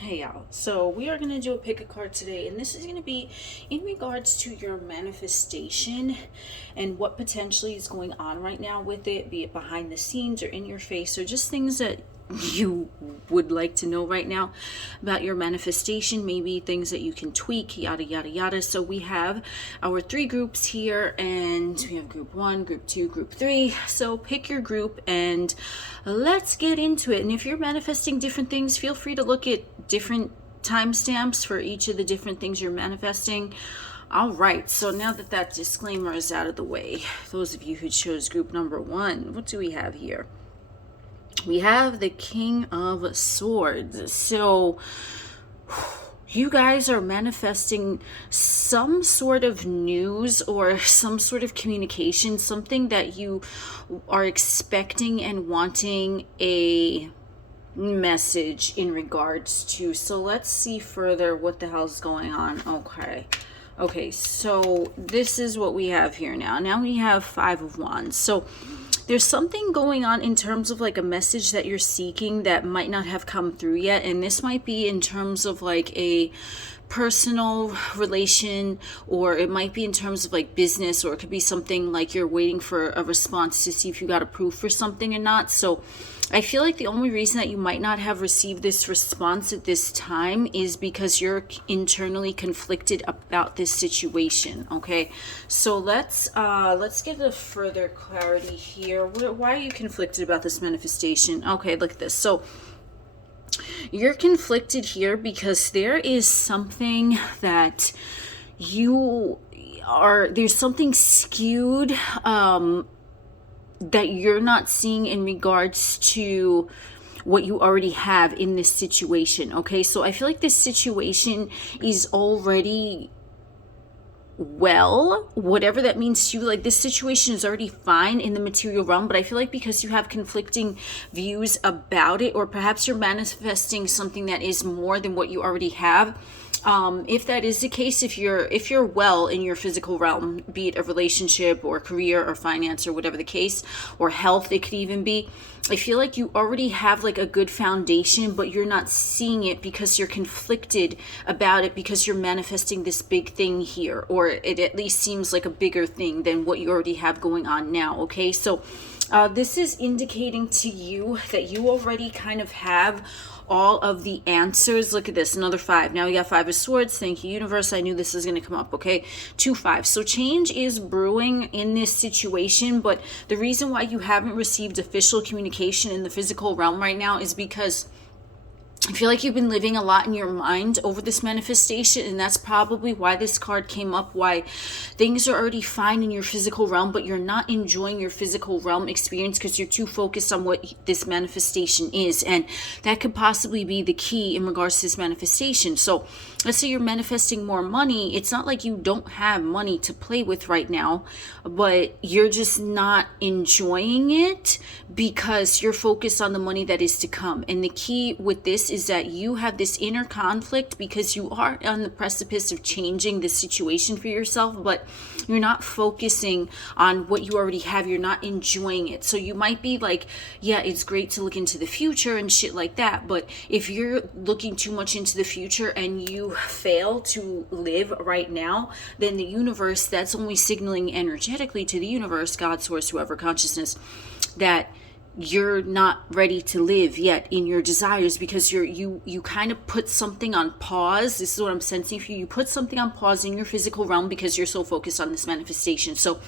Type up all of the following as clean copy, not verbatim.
Hey y'all, so we are going to do a pick a card today, and this is going to be in regards to your manifestation and what potentially is going on right now with it, be it behind the scenes or in your face, or just things that you would like to know right now about your manifestation, maybe things that you can tweak, yada yada yada. So we have our three groups here, and we have group 1, group 2, group 3. So pick your group and let's get into it. And if you're manifesting different things, feel free to look at different timestamps for each of the different things you're manifesting. All right, so now that that disclaimer is out of the way, those of you who chose group number 1, what do we have here? We have the King of Swords. So you guys are manifesting some sort of news or some sort of communication, something that you are expecting and wanting a message in regards to. So let's see further what the hell's going on. Okay, so this is what we have here now. Now we have 5 of Wands. So there's something going on in terms of like a message that you're seeking that might not have come through yet. And this might be in terms of like a personal relation, or it might be in terms of like business, or it could be something like you're waiting for a response to see if you got approved for something or not. So I feel like the only reason that you might not have received this response at this time is because you're internally conflicted about this situation. Okay, so let's get a further clarity here. Why are you conflicted about this manifestation? Okay, look at this. So you're conflicted here because there is something that there's something skewed that you're not seeing in regards to what you already have in this situation. Okay, so I feel like this situation is already whatever that means to you. Like, this situation is already fine in the material realm, but I feel like because you have conflicting views about it, or perhaps you're manifesting something that is more than what you already have. If that is the case, if you're well in your physical realm, be it a relationship or career or finance or whatever the case, or health, it could even be, I feel like you already have like a good foundation, but you're not seeing it because you're conflicted about it, because you're manifesting this big thing here, or it at least seems like a bigger thing than what you already have going on now. Okay, so this is indicating to you that you already kind of have all of the answers. Look at this, another 5. Now we got 5 of Swords. Thank you, universe. I knew this was going to come up. Okay, 2 5. So change is brewing in this situation, but the reason why you haven't received official communication in the physical realm right now is because I feel like you've been living a lot in your mind over this manifestation, and that's probably why this card came up, why things are already fine in your physical realm, but you're not enjoying your physical realm experience because you're too focused on what this manifestation is. And that could possibly be the key in regards to this manifestation. So let's say you're manifesting more money. It's not like you don't have money to play with right now, but you're just not enjoying it because you're focused on the money that is to come. And the key with this is that you have this inner conflict because you are on the precipice of changing the situation for yourself, but you're not focusing on what you already have. You're not enjoying it. So you might be like, yeah, it's great to look into the future and shit like that, but if you're looking too much into the future and you fail to live right now, then the universe, that's only signaling energetically to the universe, God, source, whoever, consciousness, that you're not ready to live yet in your desires, because you kind of put something on pause. This is what I'm sensing for you. You put something on pause in your physical realm because you're so focused on this manifestation. So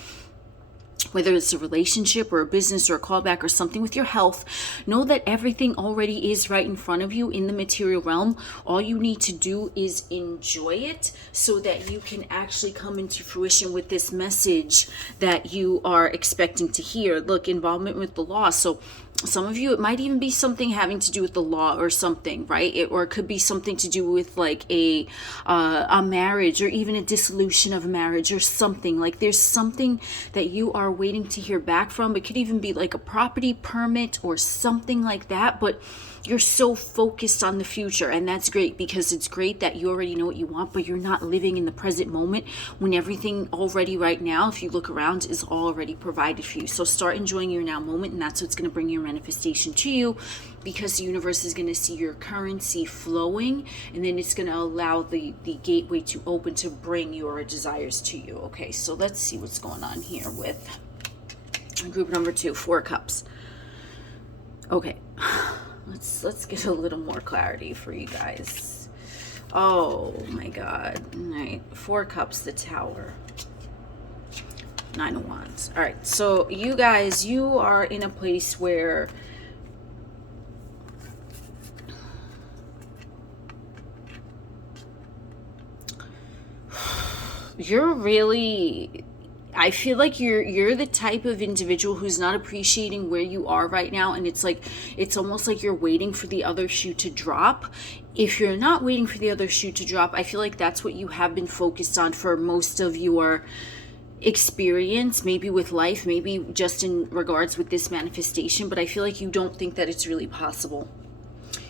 whether it's a relationship or a business or a callback or something with your health, know that everything already is right in front of you in the material realm. All you need to do is enjoy it so that you can actually come into fruition with this message that you are expecting to hear. Look, involvement with the law. So some of you, it might even be something having to do with the law or something, right? Or it could be something to do with like a marriage, or even a dissolution of marriage or something. Like, there's something that you are waiting to hear back from. It could even be like a property permit or something like that. But You're so focused on the future, and that's great, because it's great that you already know what you want, but you're not living in the present moment when everything already right now, if you look around, is already provided for you. So start enjoying your now moment, and that's what's going to bring your manifestation to you, because the universe is going to see your currency flowing, and then it's going to allow the gateway to open to bring your desires to you. Okay, so let's see what's going on here with group number 2, 4 cups. Okay, let's get a little more clarity for you guys. Oh my god. All right, 4 cups, the Tower, 9 of Wands. All right, so you guys, you are in a place where you're really, I feel like you're the type of individual who's not appreciating where you are right now, and it's like, it's almost like you're waiting for the other shoe to drop. If you're not waiting for the other shoe to drop, I feel like that's what you have been focused on for most of your experience, maybe with life, maybe just in regards with this manifestation, but I feel like you don't think that it's really possible.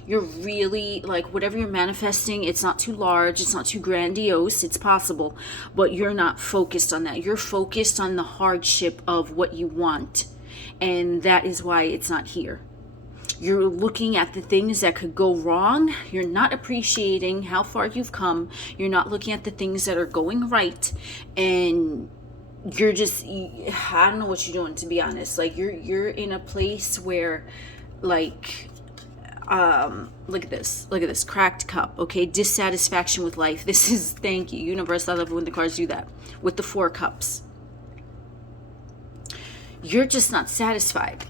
You're really, like, whatever you're manifesting, it's not too large, it's not too grandiose, it's possible, but you're not focused on that. You're focused on the hardship of what you want, and that is why it's not here. You're looking at the things that could go wrong. You're not appreciating how far you've come. You're not looking at the things that are going right, and you're just, I don't know what you're doing, to be honest. Like, you're in a place where, like, look at this cracked cup. Okay, dissatisfaction with life. This is, thank you universe, I love when the cards do that. With the 4 cups, you're just not satisfied.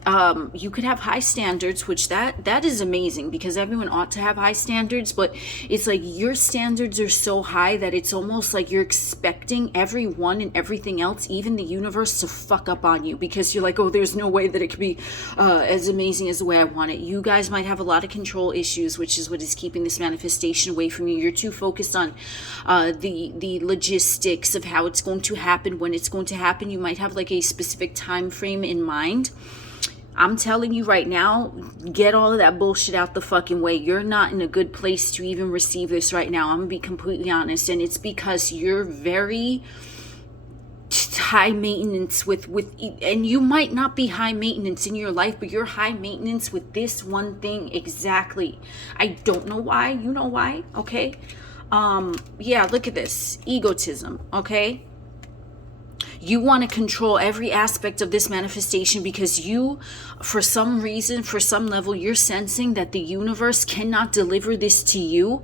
You could have high standards, which that is amazing, because everyone ought to have high standards, but it's like your standards are so high that it's almost like you're expecting everyone and everything else, even the universe, to fuck up on you, because you're like, oh, there's no way that it could be as amazing as the way I want it. You guys might have a lot of control issues, which is what is keeping this manifestation away from you. You're too focused on the logistics of how it's going to happen, when it's going to happen. You might have like a specific time frame in mind. I'm telling you right now, get all of that bullshit out the fucking way. You're not in a good place to even receive this right now. I'm gonna be completely honest, and it's because you're very high maintenance with and you might not be high maintenance in your life, but you're high maintenance with this one thing exactly. I don't know why. You know why? Okay. Yeah, look at this egotism. Okay, you want to control every aspect of this manifestation, because you, for some reason, for some level, you're sensing that the universe cannot deliver this to you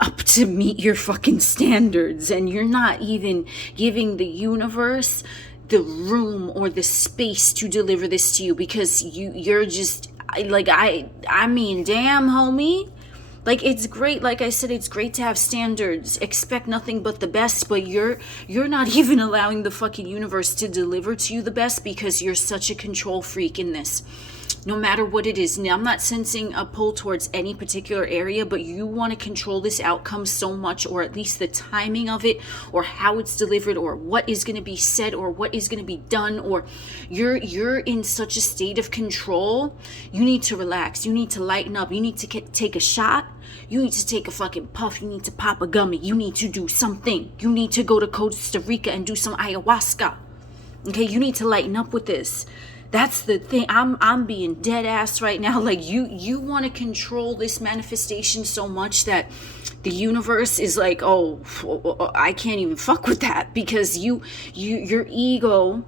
up to meet your fucking standards, and you're not even giving the universe the room or the space to deliver this to you, because you're just like, I mean, damn, homie. Like, it's great, like I said, it's great to have standards, expect nothing but the best, but you're not even allowing the fucking universe to deliver to you the best, because you're such a control freak in this. No matter what it is. Now, I'm not sensing a pull towards any particular area, but you want to control this outcome so much, or at least the timing of it, or how it's delivered, or what is going to be said, or what is going to be done, or you're in such a state of control. You need to relax. You need to lighten up. You need to take a shot. You need to take a fucking puff. You need to pop a gummy. You need to do something. You need to go to Costa Rica and do some ayahuasca. Okay, you need to lighten up with this. That's the thing. I'm being dead ass right now. Like, you want to control this manifestation so much that the universe is like, oh, I can't even fuck with that, because your ego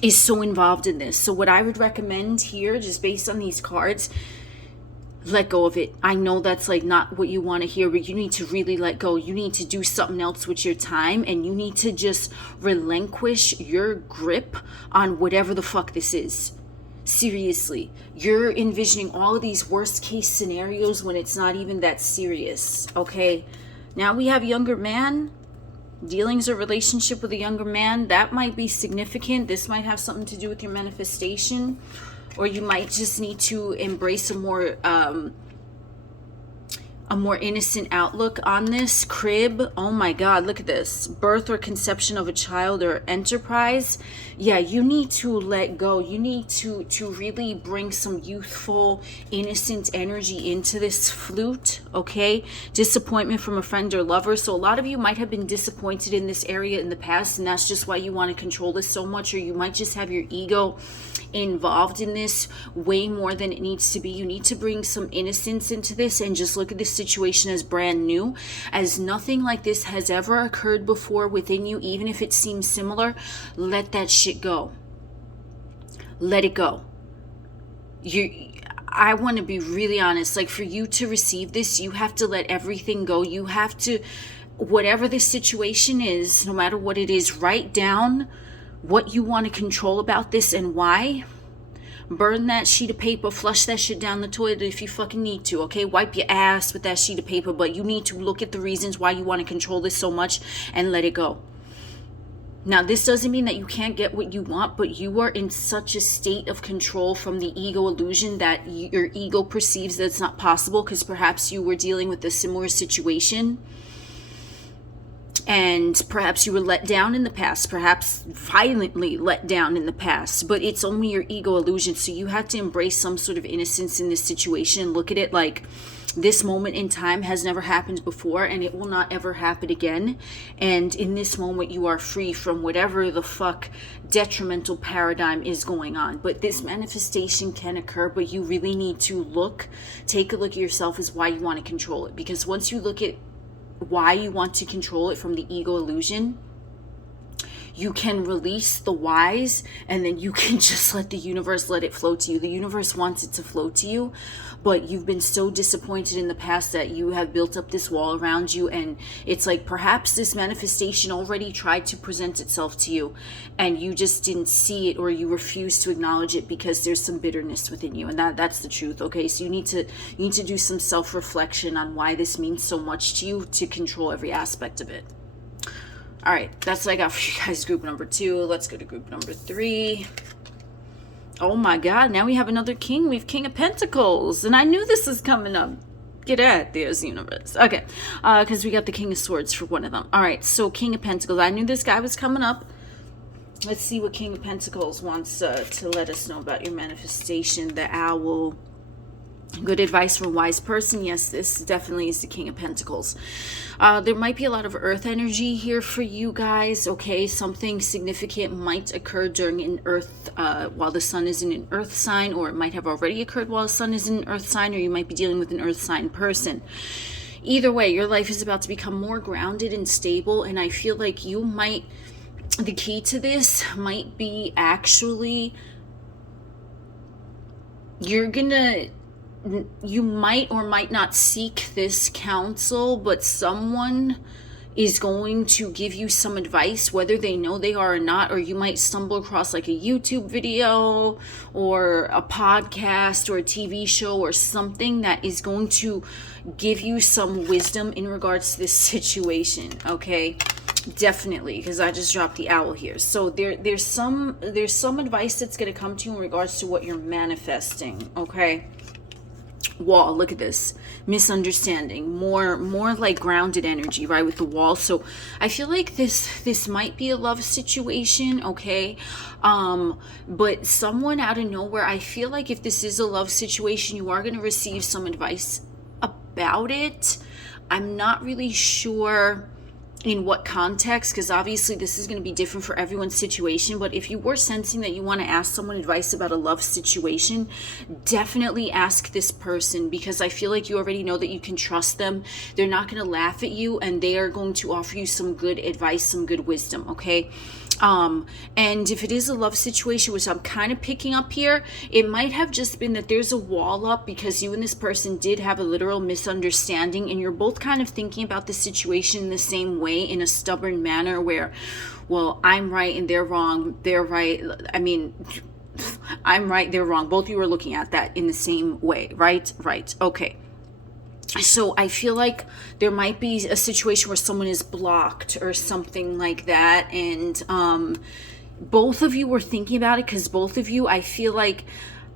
is so involved in this. So what I would recommend here, just based on these cards, let go of it. I know that's like not what you want to hear, but you need to really let go. You need to do something else with your time, and you need to just relinquish your grip on whatever the fuck this is. Seriously, you're envisioning all of these worst case scenarios when it's not even that serious. Okay, now we have younger man. Dealings or relationship with a younger man, that might be significant. This might have something to do with your manifestation. Or you might just need to embrace a more a more innocent outlook on this. Crib, oh my god, look at this. Birth or conception of a child or enterprise. Yeah, you need to let go. You need to really bring some youthful, innocent energy into this flute, okay? Disappointment from a friend or lover. So a lot of you might have been disappointed in this area in the past, and that's just why you want to control this so much, or you might just have your ego involved in this way more than it needs to be. You need to bring some innocence into this and just look at this situation as brand new, as nothing like this has ever occurred before within you. Even if it seems similar, let that shit go. Let it go. I want to be really honest, like, for you to receive this, you have to let everything go. You have to, whatever the situation is, no matter what it is, write down what you want to control about this and why. Burn that sheet of paper, flush that shit down the toilet if you fucking need to, okay? Wipe your ass with that sheet of paper, but you need to look at the reasons why you want to control this so much and let it go. Now, this doesn't mean that you can't get what you want, but you are in such a state of control from the ego illusion that your ego perceives that it's not possible, because perhaps you were dealing with a similar situation. And perhaps you were let down in the past, perhaps violently let down in the past, but it's only your ego illusion. So you have to embrace some sort of innocence in this situation and look at it like this moment in time has never happened before, and it will not ever happen again. And in this moment, you are free from whatever the fuck detrimental paradigm is going on. But this manifestation can occur, but you really need to take a look at yourself as why you want to control it. Because once you look at why you want to control it from the ego illusion, you can release the whys, and then you can just let the universe let it flow to you. The universe wants it to flow to you, but you've been so disappointed in the past that you have built up this wall around you, and it's like perhaps this manifestation already tried to present itself to you and you just didn't see it, or you refuse to acknowledge it because there's some bitterness within you, and that's the truth. Okay, so you need to do some self-reflection on why this means so much to you to control every aspect of it. All right, that's what I got for you guys, group number 2. Let's go to group number 3. Oh my God, now we have another king. We have King of Pentacles, and I knew this was coming up. Get at this, universe. Okay, because we got the King of Swords for one of them. All right, so King of Pentacles. I knew this guy was coming up. Let's see what King of Pentacles wants to let us know about your manifestation. The Owl. Good advice from a wise person. Yes, this definitely is the King of Pentacles. There might be a lot of earth energy here for you guys, okay? Something significant might occur during an earth, while the sun is in an earth sign, or it might have already occurred while the sun is in an earth sign, or you might be dealing with an earth sign person. Either way, your life is about to become more grounded and stable, and I feel like the key to this might be actually, you might or might not seek this counsel, but someone is going to give you some advice, whether they know they are or not, or you might stumble across like a YouTube video or a podcast or a TV show or something that is going to give you some wisdom in regards to this situation, okay? Definitely, because I just dropped the Owl here. So there's some advice that's going to come to you in regards to what you're manifesting, okay? Wall, look at this. Misunderstanding, more like grounded energy, right, with the wall. So I feel like this might be a love situation, okay? But someone out of nowhere, I feel like if this is a love situation, you are going to receive some advice about it. I'm not really sure in what context, because obviously this is going to be different for everyone's situation. But if you were sensing that you want to ask someone advice about a love situation, definitely ask this person, because I feel like you already know that you can trust them. They're not going to laugh at you, and they are going to offer you some good advice, some good wisdom, okay? And if it is a love situation, which I'm kind of picking up here, it might have just been that there's a wall up because you and this person did have a literal misunderstanding, and you're both kind of thinking about the situation in the same way, in a stubborn manner where, well, I'm right and they're wrong. They're right. I mean, I'm right, they're wrong. Both of you are looking at that in the same way, right? Right. Okay. So I feel like there might be a situation where someone is blocked or something like that, and both of you were thinking about it, because both of you, I feel like,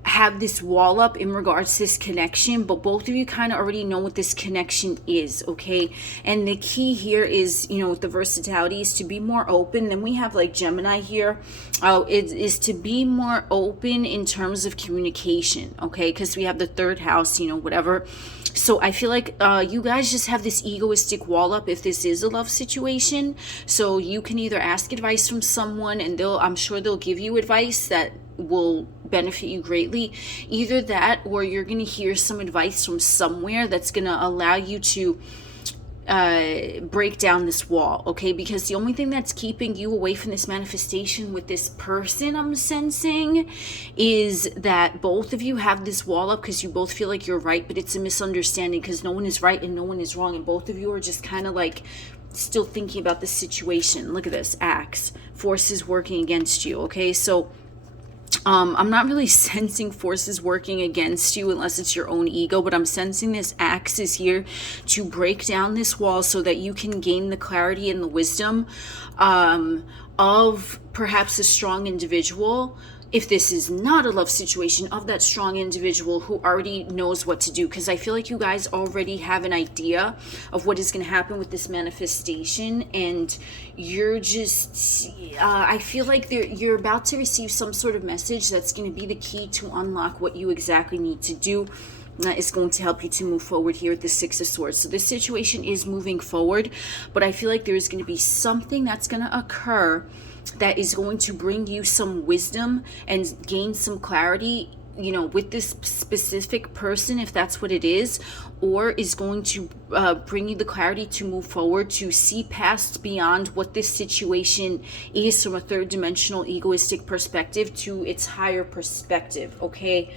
have this wall up in regards to this connection, but both of you kind of already know what this connection is, okay? And the key here is, you know, with the versatility is to be more open. Then we have like Gemini here. It is to be more open in terms of communication, okay? Because we have the third house, you know, whatever. So I feel like you guys just have this egoistic wall up if this is a love situation. So you can either ask advice from someone, and I'm sure they'll give you advice that will benefit you greatly. Either that, or you're going to hear some advice from somewhere that's going to allow you to break down this wall, okay? Because the only thing that's keeping you away from this manifestation with this person, I'm sensing, is that both of you have this wall up because you both feel like you're right, but it's a misunderstanding because no one is right and no one is wrong, and both of you are just kind of like still thinking about the situation. Look at this, Axe, forces working against you, okay? So I'm not really sensing forces working against you unless it's your own ego, but I'm sensing this Axe is here to break down this wall so that you can gain the clarity and the wisdom of perhaps a strong individual. If this is not a love situation, of that strong individual who already knows what to do, because I feel like you guys already have an idea of what is going to happen with this manifestation, and you're just I feel like you're about to receive some sort of message that's going to be the key to unlock what you exactly need to do. That is going to help you to move forward here with the Six of Swords. So this situation is moving forward, but I feel like there is going to be something that's going to occur that is going to bring you some wisdom and gain some clarity, you know, with this specific person, if that's what it is, or is going to bring you the clarity to move forward, to see past beyond what this situation is from a third dimensional egoistic perspective to its higher perspective, okay?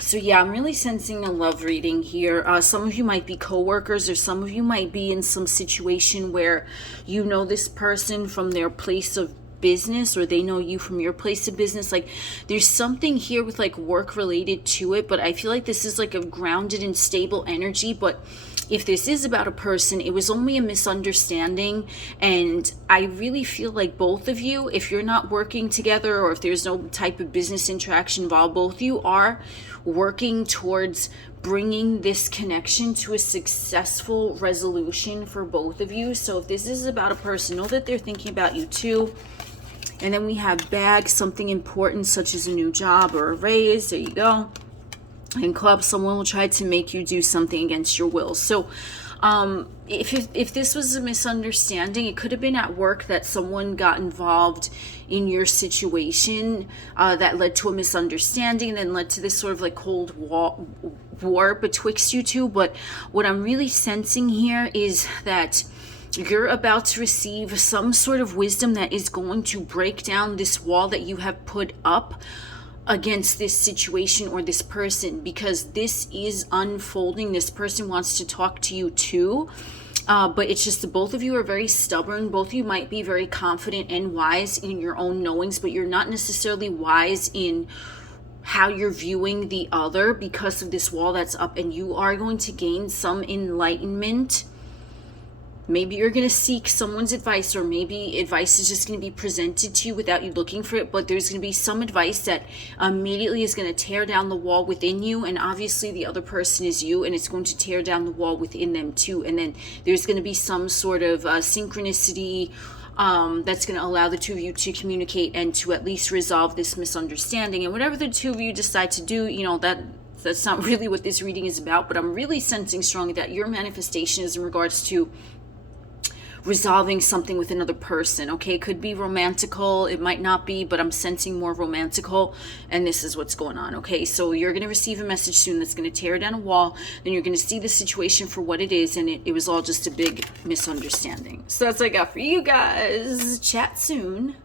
So yeah, I'm really sensing a love reading here. Some of you might be coworkers, or some of you might be in some situation where you know this person from their place of business, or they know you from your place of business. Like there's something here with like work related to it, but I feel like this is like a grounded and stable energy. But if this is about a person, it was only a misunderstanding, and I really feel like both of you, if you're not working together or if there's no type of business interaction involved, both of you are working towards bringing this connection to a successful resolution for both of you. So if this is about a person, know that they're thinking about you too. And then we have bag, something important such as a new job or a raise. There you go. And club, someone will try to make you do something against your will. So if this was a misunderstanding, it could have been at work that someone got involved in your situation that led to a misunderstanding and then led to this sort of like cold war betwixt you two. But what I'm really sensing here is that you're about to receive some sort of wisdom that is going to break down this wall that you have put up against this situation or this person, because this is unfolding. This person wants to talk to you too, but it's just that both of you are very stubborn. Both of you might be very confident and wise in your own knowings, but you're not necessarily wise in how you're viewing the other because of this wall that's up, and you are going to gain some enlightenment. Maybe you're going to seek someone's advice, or maybe advice is just going to be presented to you without you looking for it, but there's going to be some advice that immediately is going to tear down the wall within you, and obviously the other person is you, and it's going to tear down the wall within them too. And then there's going to be some sort of synchronicity that's going to allow the two of you to communicate and to at least resolve this misunderstanding. And whatever the two of you decide to do, you know, that's not really what this reading is about, but I'm really sensing strongly that your manifestation is in regards to resolving something with another person, okay? It could be romantical, it might not be, but I'm sensing more romantical, and this is what's going on, okay? So you're going to receive a message soon that's going to tear down a wall, then you're going to see the situation for what it is, and it was all just a big misunderstanding. So that's what I got for you guys. Chat soon.